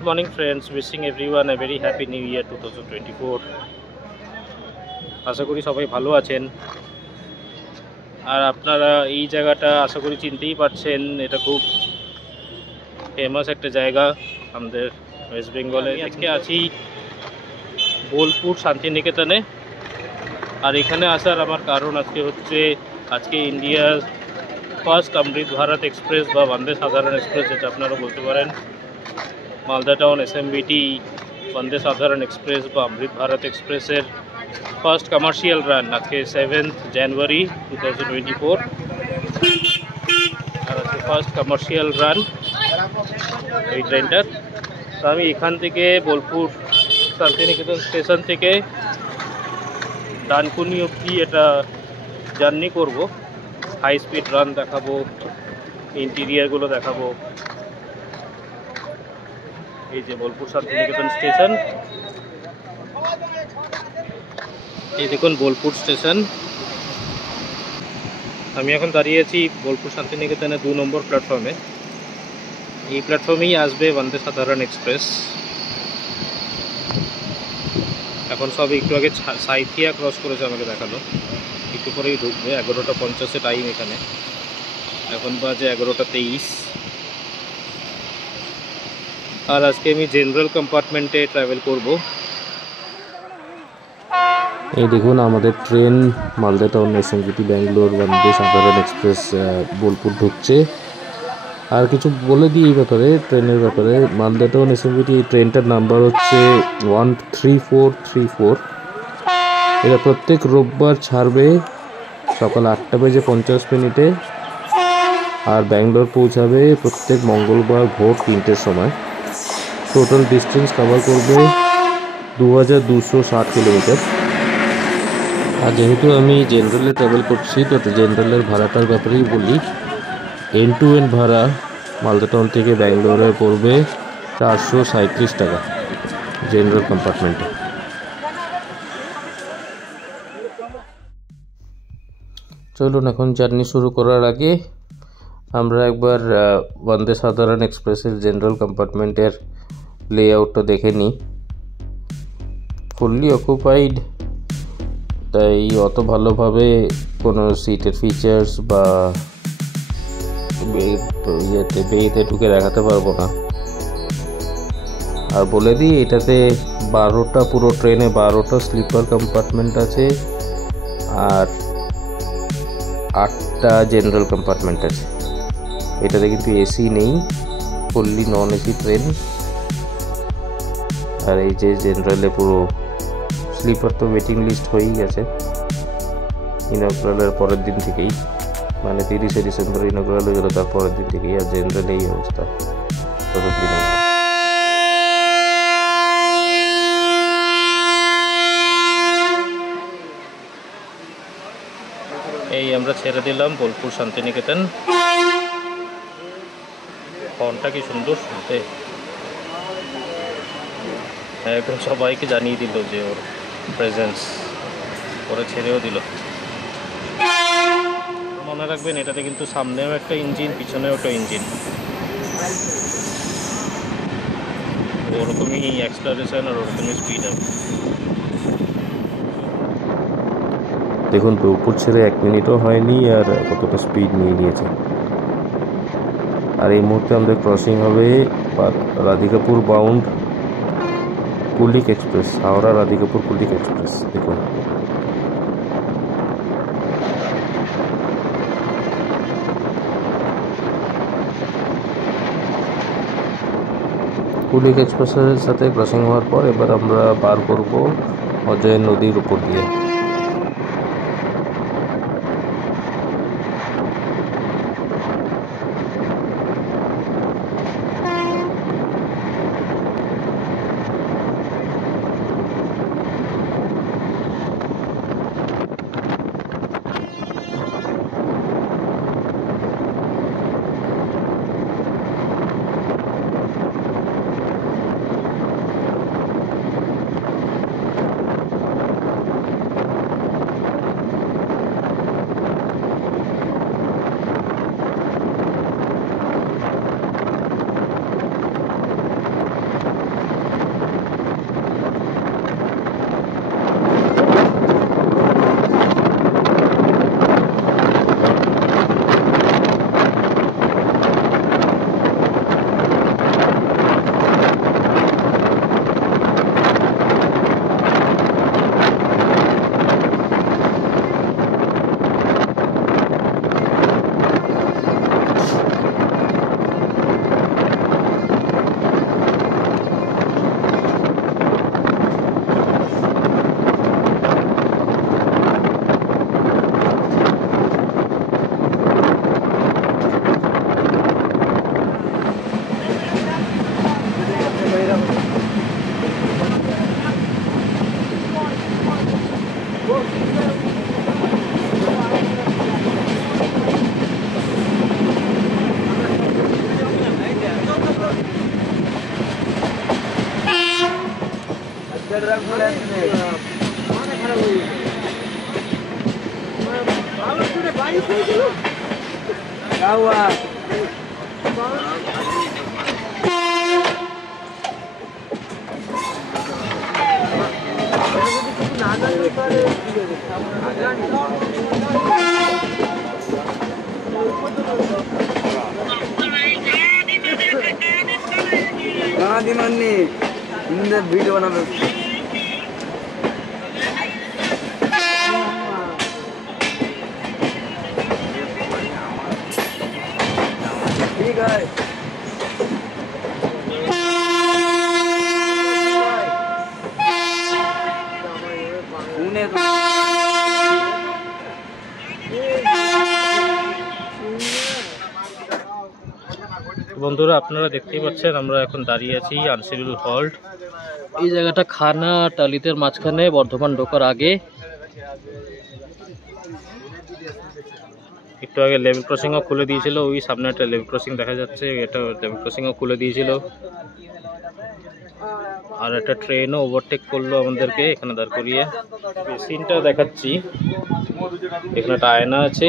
Good morning friends, wishing everyone a very happy new year 2024. আশা করি সবাই ভালো আছেন। আর আপনারা এই জায়গাটা আশা করি চিনতেই পারছেন, এটা খুব ফেমাস একটা জায়গা আমাদের ওয়েস্ট বেঙ্গলে। আজকে আছি বোলপুর শান্তিনিকেতনে। আর এখানে আসার আমার কারণ আজকে ইন্ডিয়ার ফার্স্ট অমৃত ভারত এক্সপ্রেস বা বন্দে সাধারণ এক্সপ্রেস, যেটা আপনারা বলতে পারেন, মালদা টাউন এসএমবিটি বন্দে সাধারণ এক্সপ্রেস বা অমৃত ভারত এক্সপ্রেসের ফার্স্ট কমার্শিয়াল রান আজকে 7th জানুয়ারি 2024। আর আজকে ফার্স্ট কমার্শিয়াল রান এই ট্রেনটার। তো আমি এখান থেকে বোলপুর শান্তিনিকেতন স্টেশন থেকে ডানকুনি অবধি এটা জার্নি করব। হাই স্পিড রান দেখাবো, ইন্টেরিয়ারগুলো দেখাবো। এই যে বোলপুর শান্তিনিকেতন স্টেশন, এই দেখুন বোলপুর স্টেশন। আমি এখন দাঁড়িয়ে আছি বোলপুর শান্তিনিকেতনের 2 নম্বর প্ল্যাটফর্মে। এই প্ল্যাটফর্মেই আসবে বন্দে সাধারণ এক্সপ্রেস। এখন সব একটু আগে সাইথিয়া ক্রস করেছে, আমাকে দেখালো একটু পরেই ঢুকবে। 11টা 50-এ টাইম এখানে, এখন বাজে 11টা 23। আর আজকে আমি জেনারেল কম্পার্টমেন্টে ট্রাভেল করব। এই দেখুন আমাদের train Malda town SMVT Bangalore Vande Sadharan express Bolpur ঢুকছে। আর কিছু বলে দিই এই ব্যাপারে, ট্রেনের ব্যাপারে। মালদা টাউন এসএমবিটি এই ট্রেনটার নাম্বার হচ্ছে 13434। এটা প্রত্যেক রোববার ছাড়বে সকাল 8:50 আর ব্যাঙ্গালোর পৌঁছাবে প্রত্যেক মঙ্গলবার ভোর 3টের সময়। টোটাল ডিস্টেন্স কভার করবে 2260 কিলোমিটার। আর যেহেতু আমি জেনারেলে ট্রাভেল করছি, তো জেনারেলের ভাড়াটার ব্যাপারেই বলি। এন্ড টু এন্ড ভাড়া মালদা টাউন থেকে ব্যাঙ্গালোরে পড়বে 437 টাকা জেনারেল কম্পার্টমেন্টে। চলুন এখন জার্নি শুরু করার আগে আমরা একবার বন্দে সাধারণ এক্সপ্রেসের জেনারেল কম্পার্টমেন্টের লেআউটটা দেখে নিই। ফুললি অকুপাইড, তাই অত ভালোভাবে কোনো সিটের ফিচার্স বা বেতে ঢুকে দেখাতে পারবো না। আর বলে দিই, এটাতে 12টা, পুরো ট্রেনে 12টা স্লিপার কম্পার্টমেন্ট আছে আর 8টা জেনারেল কম্পার্টমেন্ট আছে। এটাতে কিন্তু এসি নেই, ফুললি নন এসি ট্রেন। আর এই যে জেনারেলে পুরো স্লিপার তো ওয়েটিং লিস্ট হয়েই গেছে ইনগ্রালের পরের দিন থেকেই, মানে 30শে ডিসেম্বর ইনগ্রাল হয়ে গেল, তার পরের দিন থেকেই। আর জেনারেলে এই অবস্থা ততদিন। এই আমরা ছেড়ে দিলাম বোলপুর শান্তিনিকেতন। ফোনটা কি সুন্দর শুনতে, একদম সবাইকে জানিয়ে দিল যে ওর প্রেজেন্স, ওরা ছেড়েও দিল। মনে রাখবেন, এটাতে কিন্তু সামনেও একটা ইঞ্জিন, পিছনেও একটা ইঞ্জিন। ওরকমই অ্যাক্সেলারেশন আর ওরকমই স্পিড হবে। দেখুন বোলপুর ছেড়ে 1 মিনিটও হয়নি আর কতটা স্পিড নিয়ে নিয়েছে। আর এই মুহূর্তে আমাদের ক্রসিং হবে Radhikapur bound Kulik express, Howrah Radhikapur Kulik express. দেখুন কুলিক এক্সপ্রেসের সাথে ক্রসিং হওয়ার পর এবার আমরা পার করব অজয় নদীর উপর দিয়ে। ভিডিও বানাবে ঠিক আছে বন্ধুরা আপনারা দেখতেই পাচ্ছেন আমরা এখন দাঁড়িয়ে আছি আনসিডুল হল্ট। এই জায়গাটা খানা টালিতের মাঝখানে, বর্ধমান ঢোকার আগে। একটু আগে লেভেল ক্রসিংও খুলে দিয়েছিল, ওই সামনে একটা লেভেল ক্রসিং দেখা যাচ্ছে, এটা লেভেল ক্রসিংও খুলে দিয়েছিল। আর একটা ট্রেনও ওভারটেক করলো আমাদেরকে এখানে দাঁড় করিয়ে। বেসিনটা দেখাচ্ছি, এখানে একটা আয়না আছে।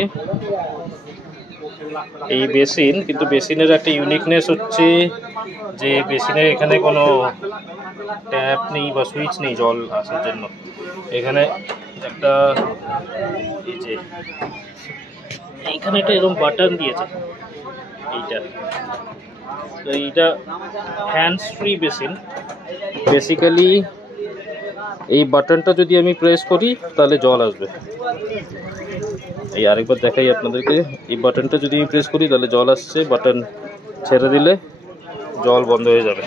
এই বেসিন, কিন্তু বেসিনের একটা ইউনিকনেস হচ্ছে যে বেসিনের এখানে কোনো ট্যাপ নেই বা সুইচ নেই জল আসার জন্য। এখানে একটা এই যে এইখানে একটা এরকম বাটন দিয়েছে, এইটা হ্যান্ডস ফ্রি বেসিন। বেসিক্যালি এই বাটনটা যদি আমি প্রেস করি তাহলে জল আসবে। এই আরেকবার দেখাই আপনাদেরকে, এই বাটনটা যদি আমি প্রেস করি তাহলে জল আসছে, বাটন ছেড়ে দিলে জল বন্ধ হয়ে যাবে।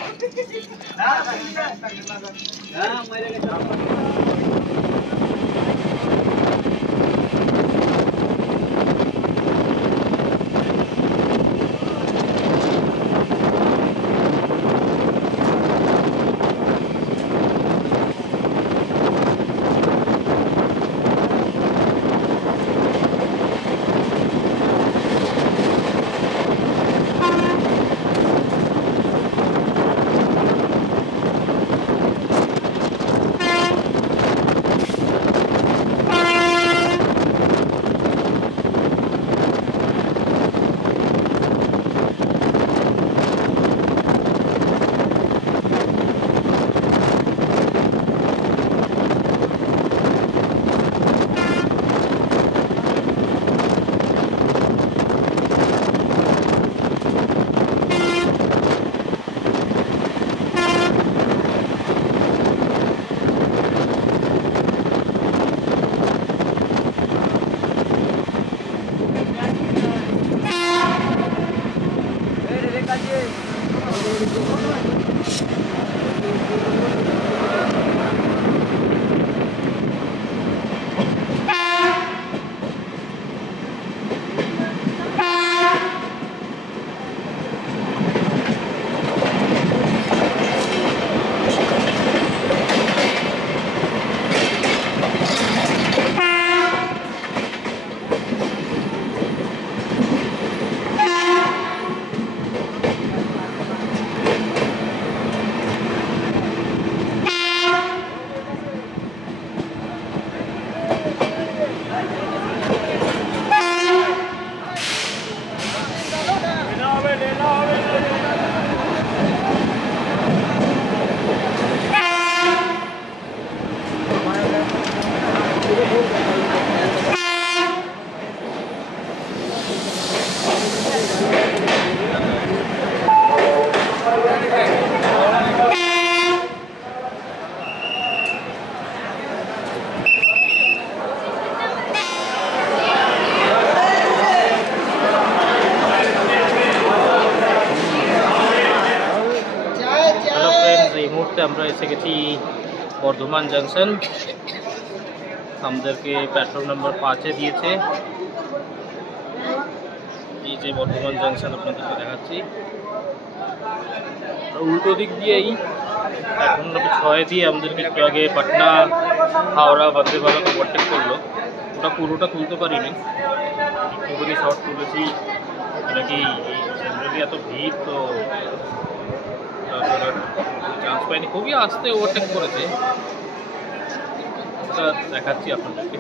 আমরা এসে গেছি বর্ধমান জংশন। আমাদেরকে প্ল্যাটফর্ম নাম্বার 5-এ দিয়েছে। এই যে বর্ধমান জংশন আপনাদেরকে দেখাচ্ছি। উল্টো দিক দিয়েই প্ল্যাটফর্ম নাম্বার 6 দিয়ে আমাদেরকে একটু আগে পাটনা হাওড়া বন্দে ভারত ওভারটেক করলো। ওটা পুরোটা তুলতে পারিনি, একটুখানি শর্ট তুলেছি, নাকি জেনারেলি এত ভিড় তো চান্স পাইনি, খুবই আস্তে ওভারটেক করেছে। ওটা দেখাচ্ছি আপনাদেরকে।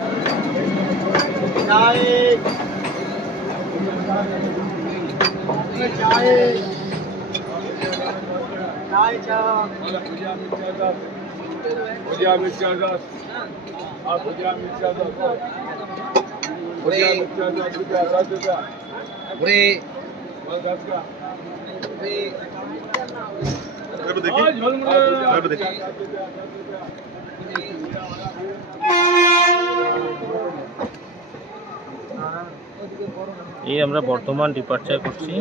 এই আমরা বর্ধমান ডিপার্চার করছি।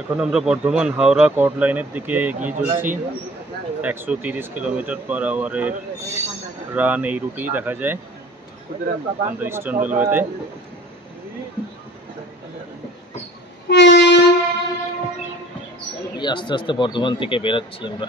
এখন আমরা বর্ধমান হাওড়া কর্ড লাইনের দিকে এগিয়ে চলছি। 130 কিলোমিটার পার আওয়ারের রান এই রুটেই দেখা যায় আমাদের ইস্টার্ন রেলওয়েতে। আস্তে আস্তে বর্ধমান থেকে বেরাচ্ছি আমরা।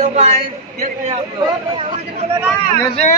हेलो गाइस, कैसे हैं आप लोग? कैसे?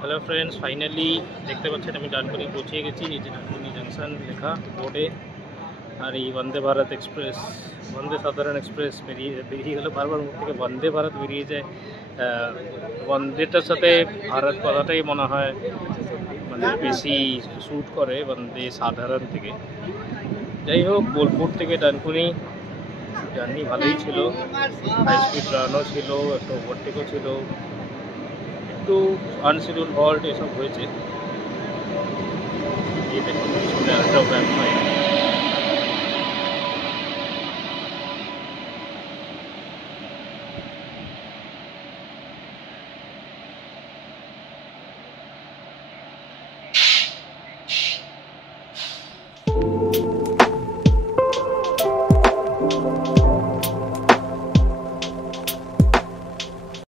হ্যালো ফ্রেন্ডস, ফাইনালি দেখতে পাচ্ছেন আমি ডানকুনি পৌঁছে গেছি। এই যে ডানকুনি জাংশন লেখা বোর্ডে। আর এই বন্দে ভারত এক্সপ্রেস, বন্দে সাধারণ এক্সপ্রেস বেরিয়ে গেল। বারবার মুখ থেকে বন্দে ভারত বেরিয়ে যায়। বন্দেটার সাথে ভারত কথাটাই মনে হয় মানে বেশি শ্যুট করে বন্দে সাধারণ থেকে। যাই হোক, বোলপুর থেকে ডানকুনি জার্নি ভালোই ছিল। হাই স্পিড রানও ছিল, একটা ওভারটেকও ছিল, একটু আনশিডিউল হল্ট এসব হয়েছে। এই দেখুন পিছনে আরেকটাও ব্যাক হয়।